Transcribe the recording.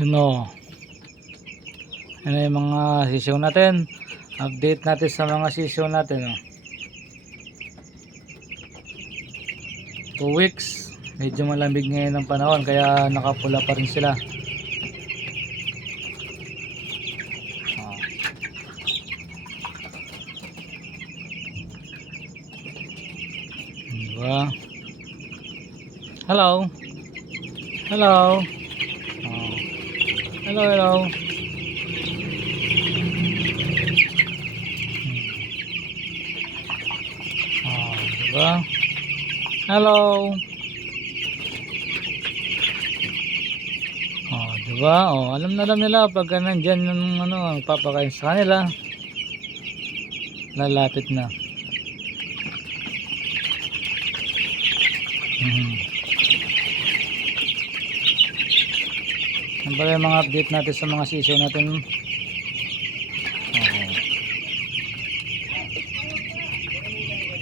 Yun o. Ano yung mga sisiw natin. Update natin sa mga sisiw natin o. 2 weeks. Medyo malamig ngayon ang panahon kaya nakapula pa rin sila. Diba? Hello. Hello. Hello, hello. Diba? Hello. Diba? Alam na alam nila pag nandyan yung papakain sa kanila. Lalapit na. Yan pala yung mga update natin sa mga sisiw natin.